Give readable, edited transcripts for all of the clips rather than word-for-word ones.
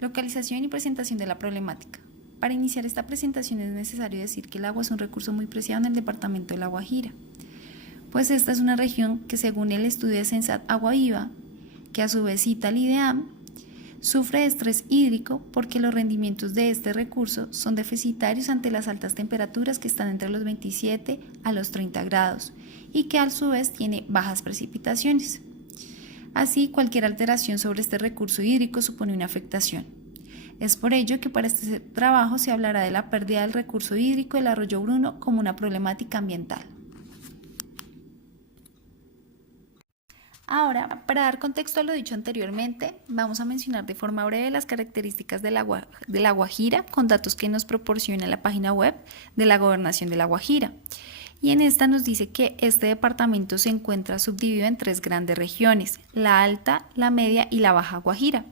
Localización y presentación de la problemática. Para iniciar esta presentación es necesario decir que el agua es un recurso muy preciado en el departamento de La Guajira, pues esta es una región que, según el estudio de Censat Agua Viva, que a su vez cita al IDEAM, sufre de estrés hídrico porque los rendimientos de este recurso son deficitarios ante las altas temperaturas que están entre los 27 a los 30 grados y que a su vez tiene bajas precipitaciones. Así, cualquier alteración sobre este recurso hídrico supone una afectación. Es por ello que para este trabajo se hablará de la pérdida del recurso hídrico del arroyo Bruno como una problemática ambiental. Ahora, para dar contexto a lo dicho anteriormente, vamos a mencionar de forma breve las características de La Guajira con datos que nos proporciona la página web de la Gobernación de La Guajira. Y en esta nos dice que este departamento se encuentra subdividido en 3 grandes regiones, la Alta, la Media y la Baja Guajira.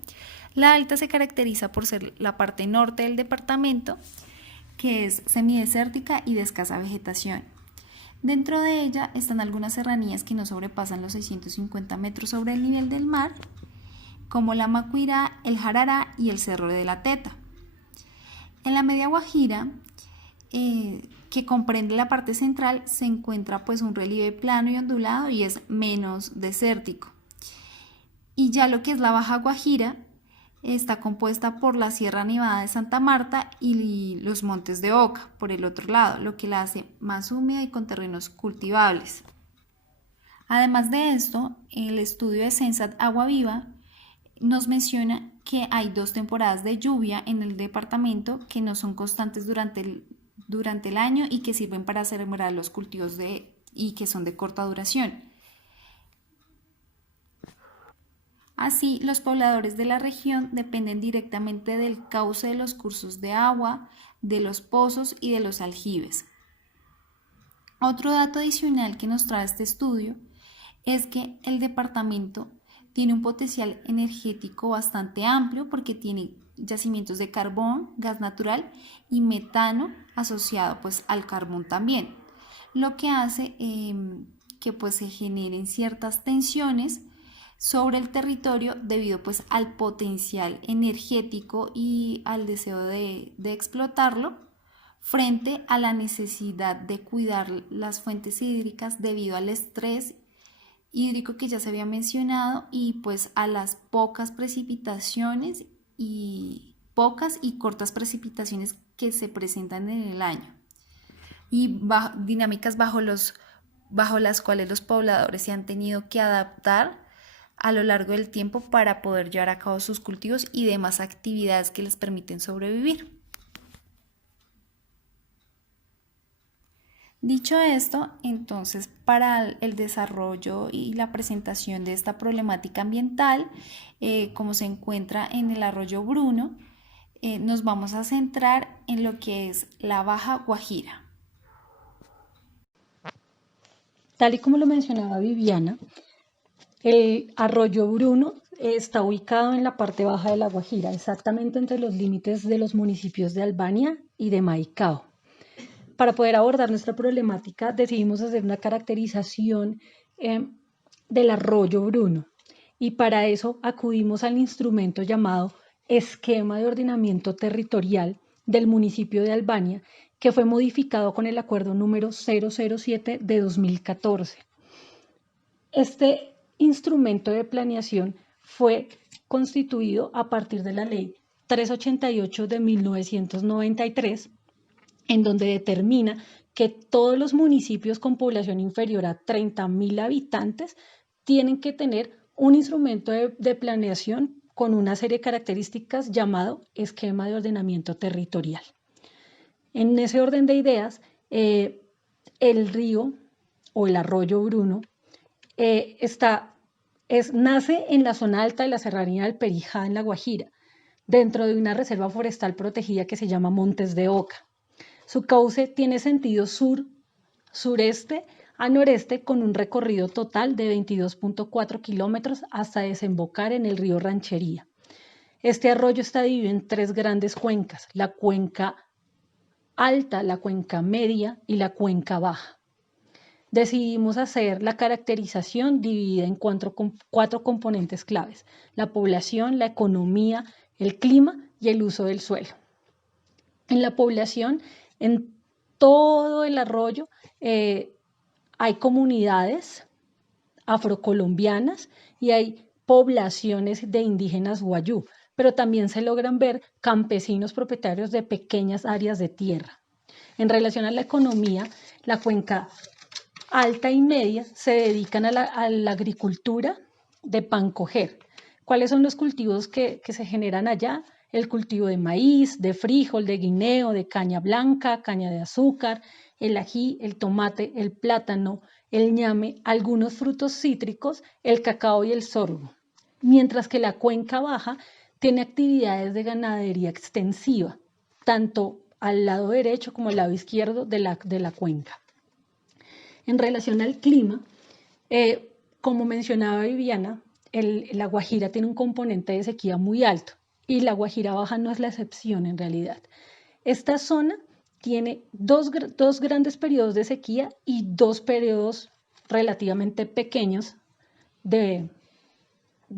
La Alta se caracteriza por ser la parte norte del departamento, que es semidesértica y de escasa vegetación. Dentro de ella están algunas serranías que no sobrepasan los 650 metros sobre el nivel del mar, como la Macuirá, el Jarará y el Cerro de la Teta. En la Media Guajira, que comprende la parte central, se encuentra pues un relieve plano y ondulado y es menos desértico. Y ya lo que es la Baja Guajira está compuesta por la Sierra Nevada de Santa Marta y los Montes de Oca, por el otro lado, lo que la hace más húmeda y con terrenos cultivables. Además de esto, el estudio de Censat Agua Viva nos menciona que hay 2 temporadas de lluvia en el departamento que no son constantes durante el año y que sirven para sembrar los cultivos y que son de corta duración. Así, los pobladores de la región dependen directamente del cauce de los cursos de agua, de los pozos y de los aljibes. Otro dato adicional que nos trae este estudio es que el departamento tiene un potencial energético bastante amplio porque tiene yacimientos de carbón, gas natural y metano asociado pues al carbón también, lo que hace que pues se generen ciertas tensiones sobre el territorio debido pues al potencial energético y al deseo de explotarlo frente a la necesidad de cuidar las fuentes hídricas debido al estrés hídrico que ya se había mencionado y pues a las pocas precipitaciones y cortas precipitaciones que se presentan en el año y dinámicas bajo las cuales los pobladores se han tenido que adaptar a lo largo del tiempo para poder llevar a cabo sus cultivos y demás actividades que les permiten sobrevivir. Dicho esto, entonces, para el desarrollo y la presentación de esta problemática ambiental, como se encuentra en el arroyo Bruno, nos vamos a centrar en lo que es la Baja Guajira. Tal y como lo mencionaba Viviana, el arroyo Bruno está ubicado en la parte baja de La Guajira, exactamente entre los límites de los municipios de Albania y de Maicao. Para poder abordar nuestra problemática, decidimos hacer una caracterización del arroyo Bruno y para eso acudimos al instrumento llamado Esquema de Ordenamiento Territorial del municipio de Albania, que fue modificado con el acuerdo número 007 de 2014. Este instrumento de planeación fue constituido a partir de la ley 388 de 1993, en donde determina que todos los municipios con población inferior a 30.000 habitantes tienen que tener un instrumento de planeación con una serie de características llamado esquema de ordenamiento territorial. En ese orden de ideas, el río o el arroyo Bruno nace en la zona alta de la serranía del Perijá en La Guajira, dentro de una reserva forestal protegida que se llama Montes de Oca. Su cauce tiene sentido sureste a noreste con un recorrido total de 22.4 kilómetros hasta desembocar en el río Ranchería. Este arroyo está dividido en 3 grandes cuencas, la cuenca alta, la cuenca media y la cuenca baja. Decidimos hacer la caracterización dividida en 4 componentes claves: la población, la economía, el clima y el uso del suelo. En la población, en todo el arroyo, hay comunidades afrocolombianas y hay poblaciones de indígenas guayú, pero también se logran ver campesinos propietarios de pequeñas áreas de tierra. En relación a la economía, la cuenca alta y media se dedican a la agricultura de pan coger. ¿Cuáles son los cultivos que se generan allá? El cultivo de maíz, de frijol, de guineo, de caña blanca, caña de azúcar, el ají, el tomate, el plátano, el ñame, algunos frutos cítricos, el cacao y el sorgo. Mientras que la cuenca baja tiene actividades de ganadería extensiva, tanto al lado derecho como al lado izquierdo de la cuenca. En relación al clima, como mencionaba Viviana, la Guajira tiene un componente de sequía muy alto y la Guajira Baja no es la excepción en realidad. Esta zona tiene dos grandes periodos de sequía y dos periodos relativamente pequeños de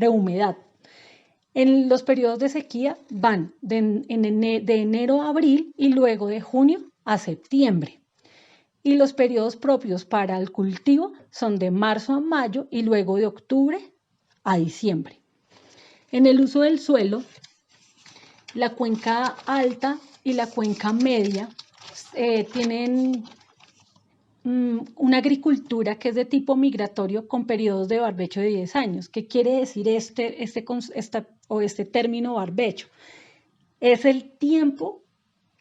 humedad. En los periodos de sequía van de enero a abril y luego de junio a septiembre. Y los periodos propios para el cultivo son de marzo a mayo y luego de octubre a diciembre. En el uso del suelo, la cuenca alta y la cuenca media tienen una agricultura que es de tipo migratorio con periodos de barbecho de 10 años. ¿Qué quiere decir este término barbecho? Es el tiempo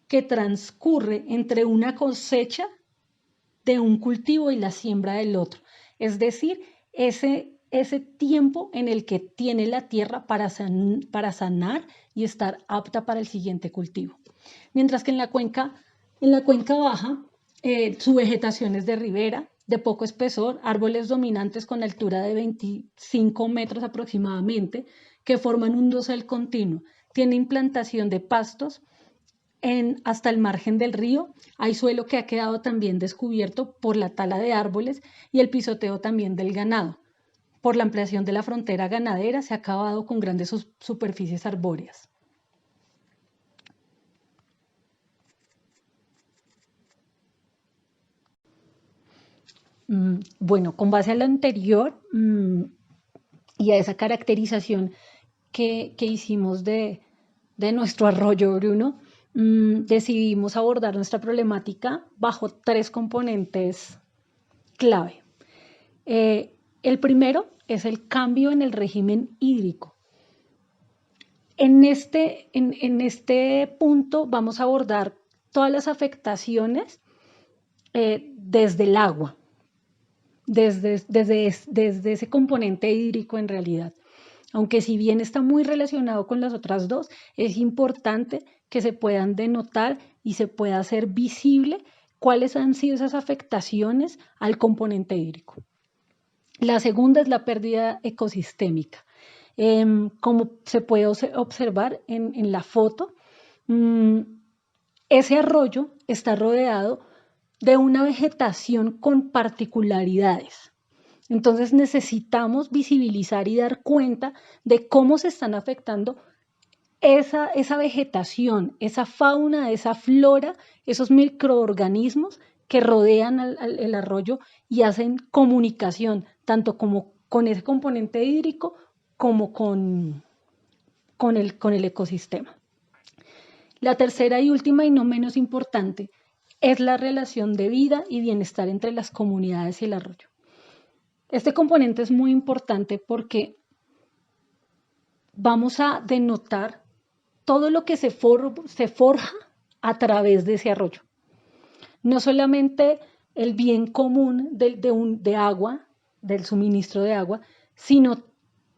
que transcurre entre una cosecha de un cultivo y la siembra del otro. Es decir, ese tiempo en el que tiene la tierra para sanar y estar apta para el siguiente cultivo. Mientras que en la cuenca baja, su vegetación es de ribera, de poco espesor, árboles dominantes con altura de 25 metros aproximadamente, que forman un dosel continuo. Tiene implantación de pastos hasta el margen del río. Hay suelo que ha quedado también descubierto por la tala de árboles y el pisoteo también del ganado. Por la ampliación de la frontera ganadera se ha acabado con grandes superficies arbóreas. Bueno, con base a lo anterior y a esa caracterización que hicimos de nuestro arroyo Bruno, decidimos abordar nuestra problemática bajo 3 componentes clave. El primero es el cambio en el régimen hídrico. En este punto vamos a abordar todas las afectaciones desde el agua, desde ese componente hídrico en realidad. Aunque si bien está muy relacionado con las otras dos, es importante que se puedan denotar y se pueda hacer visible cuáles han sido esas afectaciones al componente hídrico. La segunda es la pérdida ecosistémica. Como se puede observar en la foto, ese arroyo está rodeado de una vegetación con particularidades. Entonces necesitamos visibilizar y dar cuenta de cómo se están afectando esa vegetación, esa fauna, esa flora, esos microorganismos que rodean el arroyo y hacen comunicación, tanto como con ese componente hídrico como con el ecosistema. La tercera y última y no menos importante es la relación de vida y bienestar entre las comunidades y el arroyo. Este componente es muy importante porque vamos a denotar todo lo que se forja a través de ese arroyo. No solamente el bien común de agua, del suministro de agua, sino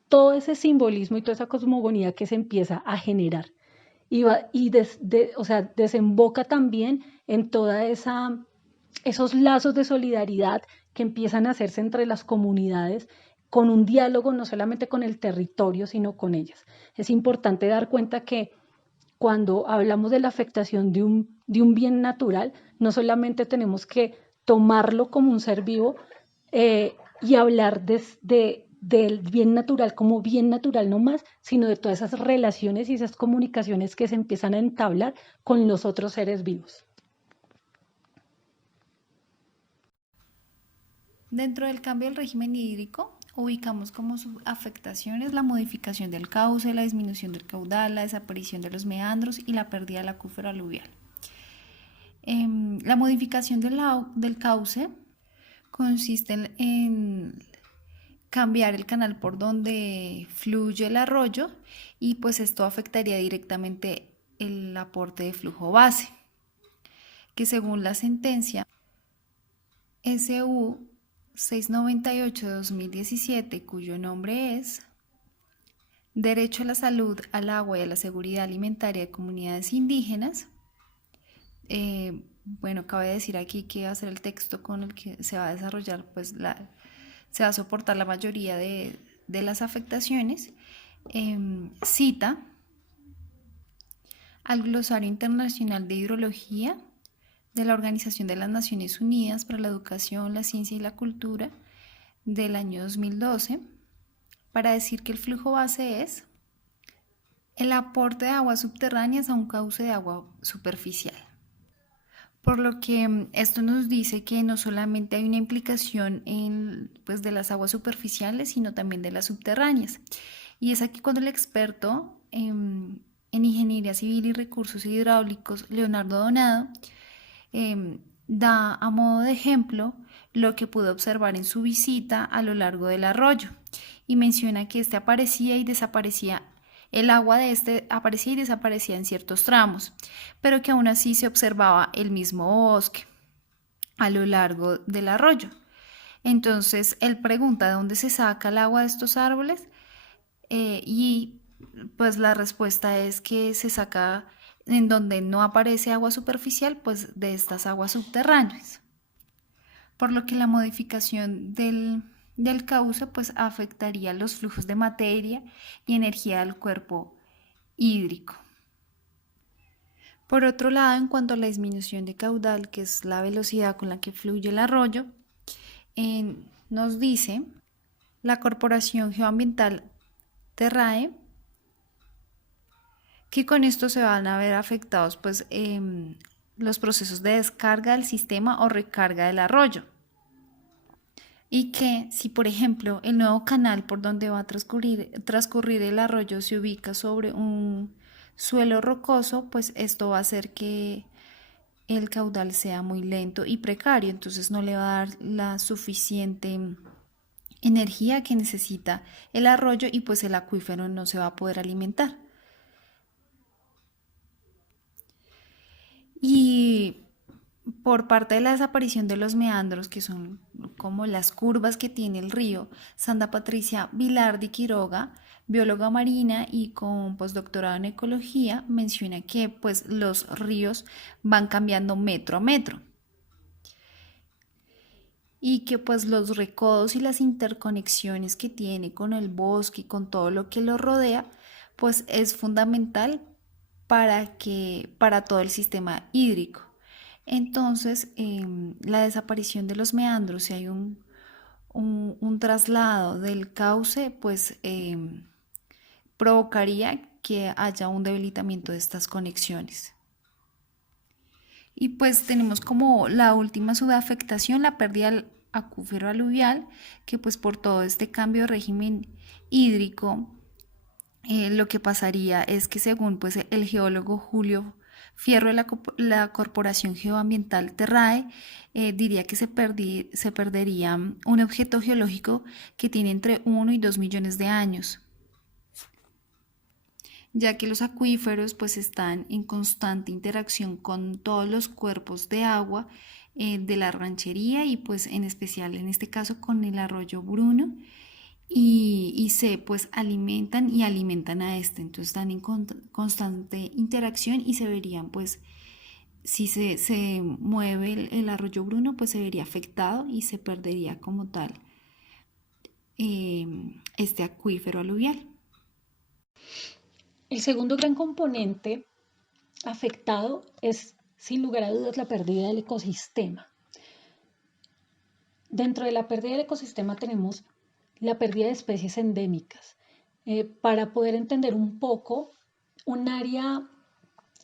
todo ese simbolismo y toda esa cosmogonía que se empieza a generar. Desemboca también en toda esos lazos de solidaridad que empiezan a hacerse entre las comunidades con un diálogo no solamente con el territorio, sino con ellas. Es importante dar cuenta que cuando hablamos de la afectación de un bien natural, no solamente tenemos que tomarlo como un ser vivo y hablar de del bien natural como bien natural no más, sino de todas esas relaciones y esas comunicaciones que se empiezan a entablar con los otros seres vivos. Dentro del cambio del régimen hídrico, ubicamos como afectaciones la modificación del cauce, la disminución del caudal, la desaparición de los meandros y la pérdida del acuífero aluvial. La modificación del cauce consiste en cambiar el canal por donde fluye el arroyo y pues esto afectaría directamente el aporte de flujo base, que según la sentencia SU 698 de 2017, cuyo nombre es Derecho a la salud, al agua y a la seguridad alimentaria de comunidades indígenas. Bueno, cabe decir aquí que va a ser el texto con el que se va a desarrollar, pues se va a soportar la mayoría de las afectaciones. Cita al Glosario Internacional de Hidrología de la Organización de las Naciones Unidas para la Educación, la Ciencia y la Cultura del año 2012 para decir que el flujo base es el aporte de aguas subterráneas a un cauce de agua superficial. Por lo que esto nos dice que no solamente hay una implicación pues, de las aguas superficiales, sino también de las subterráneas. Y es aquí cuando el experto en Ingeniería Civil y Recursos Hidráulicos, Leonardo Donado, da a modo de ejemplo lo que pudo observar en su visita a lo largo del arroyo y menciona que este aparecía y desaparecía. El agua de este aparecía y desaparecía en ciertos tramos, pero que aún así se observaba el mismo bosque a lo largo del arroyo. Entonces él pregunta de dónde se saca el agua de estos árboles y pues la respuesta es que se saca en donde no aparece agua superficial, pues de estas aguas subterráneas. Por lo que la modificación del cauce pues afectaría los flujos de materia y energía del cuerpo hídrico. Por otro lado, en cuanto a la disminución de caudal, que es la velocidad con la que fluye el arroyo, nos dice la Corporación Geoambiental Terrae que con esto se van a ver afectados pues, los procesos de descarga del sistema o recarga del arroyo. Y que si, por ejemplo, el nuevo canal por donde va a transcurrir el arroyo se ubica sobre un suelo rocoso, pues esto va a hacer que el caudal sea muy lento y precario, entonces no le va a dar la suficiente energía que necesita el arroyo y pues el acuífero no se va a poder alimentar. Y por parte de la desaparición de los meandros, que son como las curvas que tiene el río, Santa Patricia Vilardi Quiroga, bióloga marina y con postdoctorado en ecología, menciona que pues, los ríos van cambiando metro a metro y que pues los recodos y las interconexiones que tiene con el bosque y con todo lo que lo rodea, pues es fundamental para todo el sistema hídrico. Entonces, la desaparición de los meandros, si hay un traslado del cauce, pues provocaría que haya un debilitamiento de estas conexiones. Y pues tenemos como la última subafectación, la pérdida del acuífero aluvial, que pues por todo este cambio de régimen hídrico, lo que pasaría es que según pues, el geólogo Julio Fierro de la Corporación Geoambiental Terrae, diría que se perdería un objeto geológico que tiene entre 1 y 2 millones de años, ya que los acuíferos pues están en constante interacción con todos los cuerpos de agua de la ranchería y pues en especial en este caso con el arroyo Bruno y se pues alimentan y alimentan a este, entonces están en constante interacción y se verían pues si se mueve el arroyo Bruno pues se vería afectado y se perdería como tal este acuífero aluvial. El segundo gran componente afectado es, sin lugar a dudas, la pérdida del ecosistema. Dentro de la pérdida del ecosistema tenemos la pérdida de especies endémicas. Para poder entender un poco, un área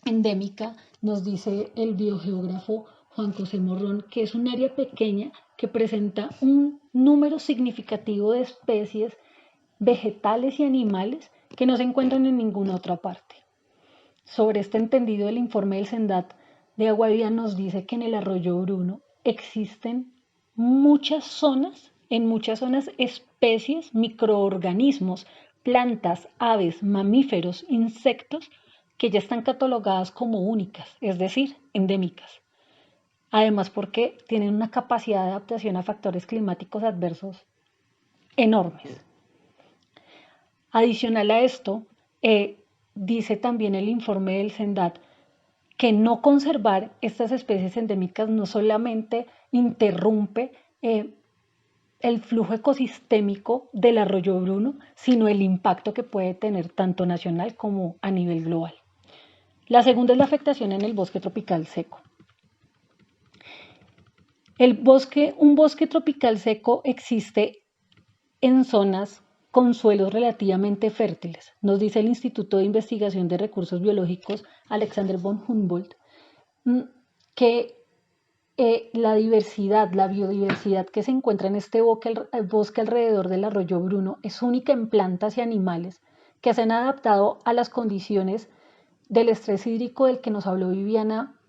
endémica, nos dice el biogeógrafo Juan José Morrón, que es un área pequeña que presenta un número significativo de especies vegetales y animales que no se encuentran en ninguna otra parte. Sobre este entendido, el informe del SENDAT de Agua Viva nos dice que en el arroyo Bruno existen en muchas zonas, especies, microorganismos, plantas, aves, mamíferos, insectos que ya están catalogadas como únicas, es decir, endémicas. Además, porque tienen una capacidad de adaptación a factores climáticos adversos enormes. Adicional a esto, dice también el informe del SENDAT que no conservar estas especies endémicas no solamente interrumpe el flujo ecosistémico del arroyo Bruno, sino el impacto que puede tener tanto nacional como a nivel global. La segunda es la afectación en el bosque tropical seco. Un bosque tropical seco existe en zonas con suelos relativamente fértiles. Nos dice el Instituto de Investigación de Recursos Biológicos Alexander von Humboldt que la biodiversidad que se encuentra en este bosque alrededor del arroyo Bruno es única en plantas y animales que se han adaptado a las condiciones del estrés hídrico del que nos habló Viviana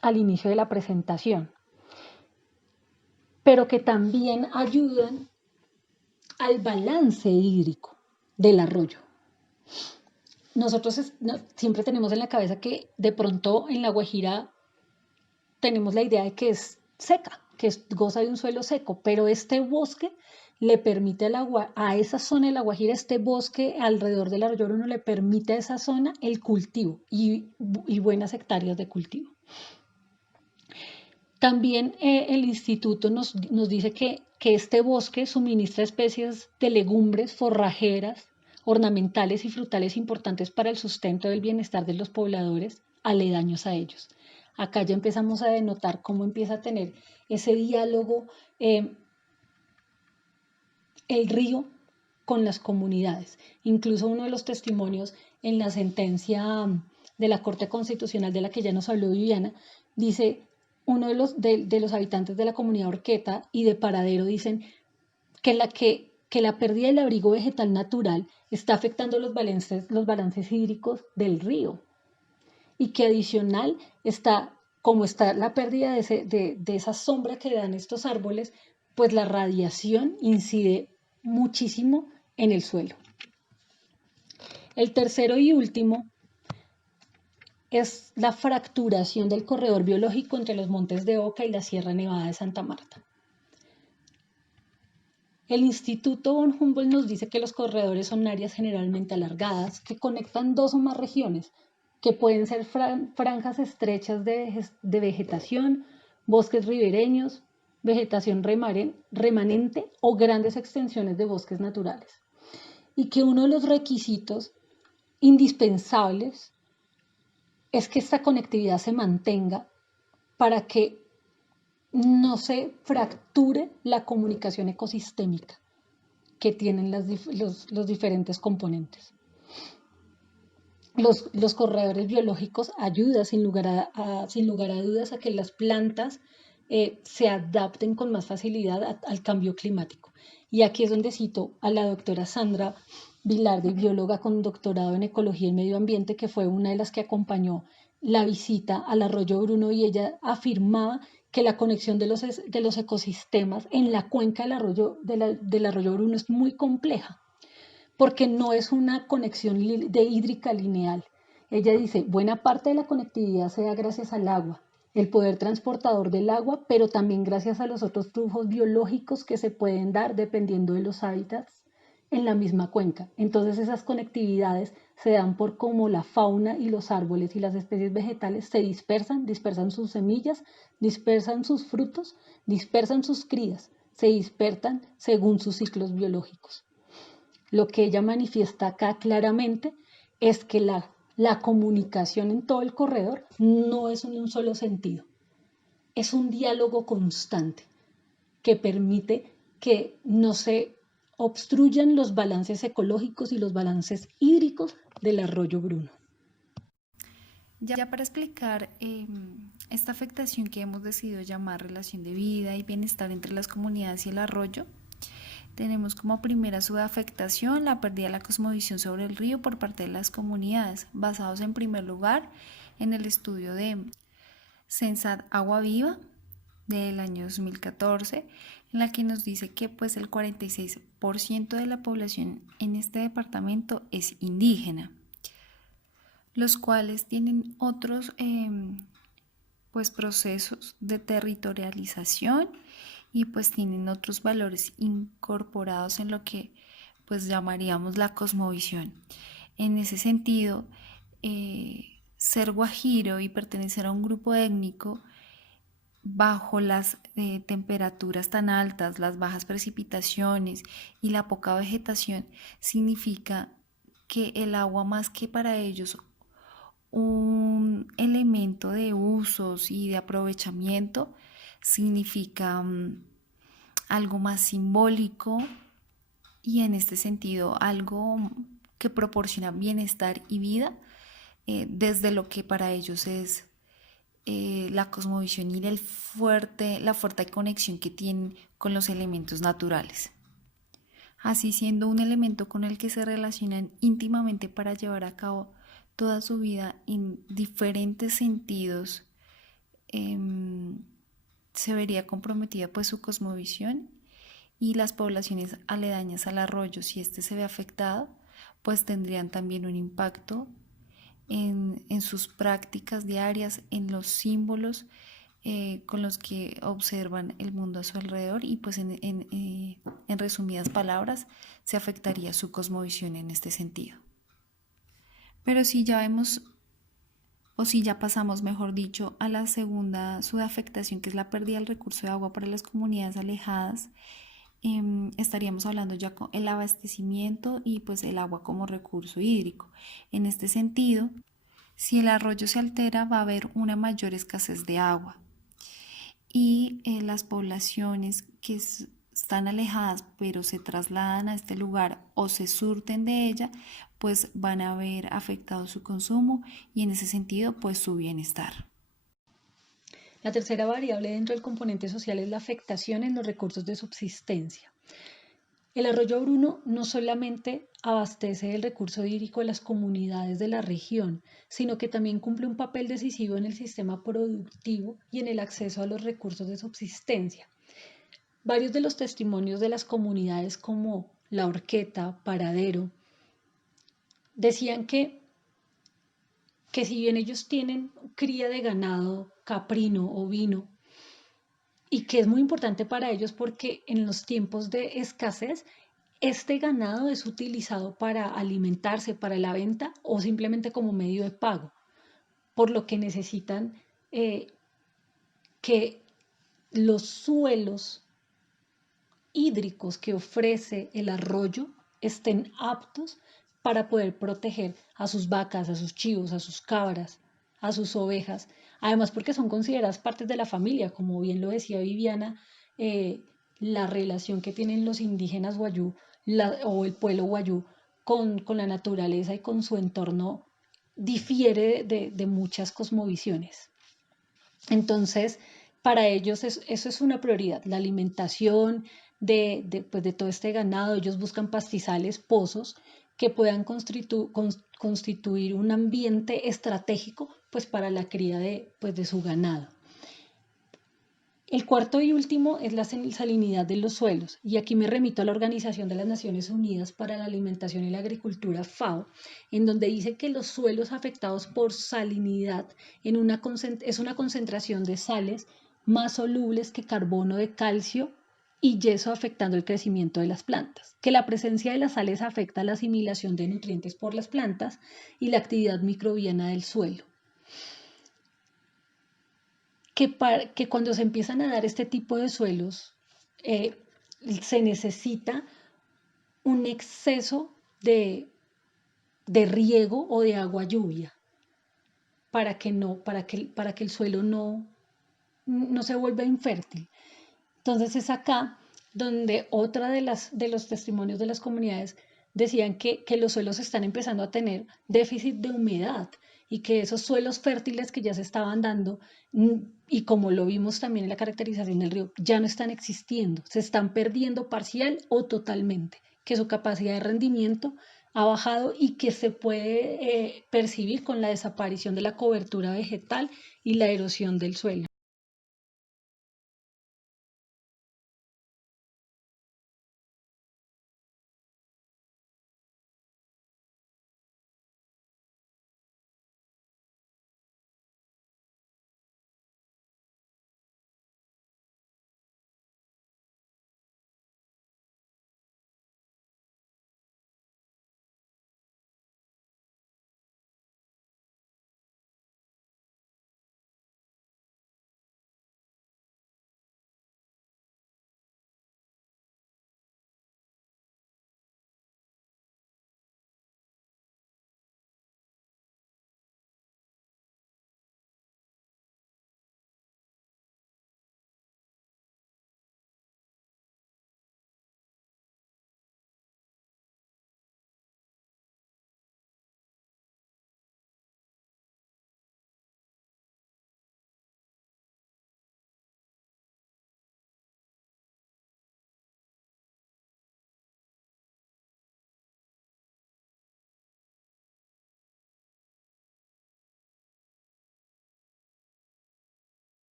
al inicio de la presentación, pero que también ayudan al balance hídrico del arroyo. Nosotros siempre tenemos en la cabeza que de pronto en La Guajira tenemos la idea de que es seca, que goza de un suelo seco, pero este bosque le permite a esa zona de La Guajira, este bosque alrededor del arroyo Bruno le permite a esa zona el cultivo y buenas hectáreas de cultivo. También el instituto nos dice que este bosque suministra especies de legumbres, forrajeras, ornamentales y frutales importantes para el sustento del bienestar de los pobladores aledaños a ellos. Acá ya empezamos a denotar cómo empieza a tener ese diálogo el río con las comunidades. Incluso uno de los testimonios en la sentencia de la Corte Constitucional de la que ya nos habló Viviana, dice uno de los habitantes de la comunidad Orqueta y de Paradero dicen que la pérdida del abrigo vegetal natural está afectando los balances hídricos del río y que adicional como está la pérdida de esa sombra que dan estos árboles, pues la radiación incide muchísimo en el suelo. El tercero y último es la fracturación del corredor biológico entre los Montes de Oca y la Sierra Nevada de Santa Marta. El Instituto von Humboldt nos dice que los corredores son áreas generalmente alargadas que conectan dos o más regiones, que pueden ser franjas estrechas de vegetación, bosques ribereños, vegetación remanente o grandes extensiones de bosques naturales. Y que uno de los requisitos indispensables es que esta conectividad se mantenga para que no se fracture la comunicación ecosistémica que tienen los diferentes componentes. Los corredores biológicos ayudan sin lugar a dudas a que las plantas se adapten con más facilidad al cambio climático. Y aquí es donde cito a la doctora Sandra Vilarde, bióloga con doctorado en Ecología y Medio Ambiente, que fue una de las que acompañó la visita al arroyo Bruno, y ella afirmaba que la conexión de los ecosistemas en la cuenca del arroyo Bruno es muy compleja, porque no es una conexión hídrica lineal. Ella dice, buena parte de la conectividad se da gracias al agua, el poder transportador del agua, pero también gracias a los otros flujos biológicos que se pueden dar dependiendo de los hábitats en la misma cuenca. Entonces esas conectividades se dan por cómo la fauna y los árboles y las especies vegetales se dispersan sus semillas, dispersan sus frutos, dispersan sus crías, se dispersan según sus ciclos biológicos. Lo que ella manifiesta acá claramente es que la comunicación en todo el corredor no es en un solo sentido, es un diálogo constante que permite que no se obstruyan los balances ecológicos y los balances hídricos del arroyo Bruno. Ya para explicar esta afectación que hemos decidido llamar relación de vida y bienestar entre las comunidades y el arroyo, tenemos como primera subafectación la pérdida de la cosmovisión sobre el río por parte de las comunidades, basados en primer lugar en el estudio de Censat Agua Viva del año 2014, en la que nos dice que pues el 46% de la población en este departamento es indígena, los cuales tienen otros pues procesos de territorialización y pues tienen otros valores incorporados en lo que pues llamaríamos la cosmovisión. En ese sentido, ser guajiro y pertenecer a un grupo étnico bajo las temperaturas tan altas, las bajas precipitaciones y la poca vegetación, significa que el agua, más que para ellos un elemento de usos y de aprovechamiento, significa algo más simbólico y en este sentido algo que proporciona bienestar y vida, desde lo que para ellos es la cosmovisión y la fuerte conexión que tienen con los elementos naturales, así siendo un elemento con el que se relacionan íntimamente para llevar a cabo toda su vida en diferentes sentidos. Se vería comprometida pues su cosmovisión, y las poblaciones aledañas al arroyo, si este se ve afectado, pues tendrían también un impacto en sus prácticas diarias, en los símbolos con los que observan el mundo a su alrededor, y pues en resumidas palabras se afectaría su cosmovisión en este sentido. Pero si ya vemos, o si ya pasamos, mejor dicho, a la segunda subafectación, que es la pérdida del recurso de agua para las comunidades alejadas, estaríamos hablando ya con el abastecimiento y pues el agua como recurso hídrico. En este sentido, si el arroyo se altera, va a haber una mayor escasez de agua, y las poblaciones que están alejadas pero se trasladan a este lugar o se surten de ella, pues van a ver afectado su consumo y en ese sentido pues su bienestar. La tercera variable dentro del componente social es la afectación en los recursos de subsistencia. El arroyo Bruno no solamente abastece el recurso hídrico de las comunidades de la región, sino que también cumple un papel decisivo en el sistema productivo y en el acceso a los recursos de subsistencia. Varios de los testimonios de las comunidades, como La Horqueta, Paradero, decían que si bien ellos tienen cría de ganado caprino, ovino, y que es muy importante para ellos porque en los tiempos de escasez este ganado es utilizado para alimentarse, para la venta o simplemente como medio de pago, por lo que necesitan que los suelos hídricos que ofrece el arroyo estén aptos para poder proteger a sus vacas, a sus chivos, a sus cabras, a sus ovejas, además porque son consideradas partes de la familia, como bien lo decía Viviana, la relación que tienen los indígenas guayú o el pueblo guayú con la naturaleza y con su entorno difiere de muchas cosmovisiones. Entonces, para ellos eso es una prioridad, la alimentación pues de todo este ganado. Ellos buscan pastizales, pozos que puedan constituir un ambiente estratégico pues, para la cría pues, de su ganado. El cuarto y último es la salinidad de los suelos, y aquí me remito a la Organización de las Naciones Unidas para la Alimentación y la Agricultura, FAO, en donde dice que los suelos afectados por salinidad es una concentración de sales más solubles que carbono de calcio y yeso, afectando el crecimiento de las plantas, que la presencia de las sales afecta la asimilación de nutrientes por las plantas y la actividad microbiana del suelo. Que cuando se empiezan a dar este tipo de suelos, se necesita un exceso de riego o de agua lluvia para que el suelo no se vuelva infértil. Entonces es acá donde otra de los testimonios de las comunidades decían que los suelos están empezando a tener déficit de humedad y que esos suelos fértiles que ya se estaban dando, y como lo vimos también en la caracterización del río, ya no están existiendo, se están perdiendo parcial o totalmente, que su capacidad de rendimiento ha bajado y que se puede percibir con la desaparición de la cobertura vegetal y la erosión del suelo.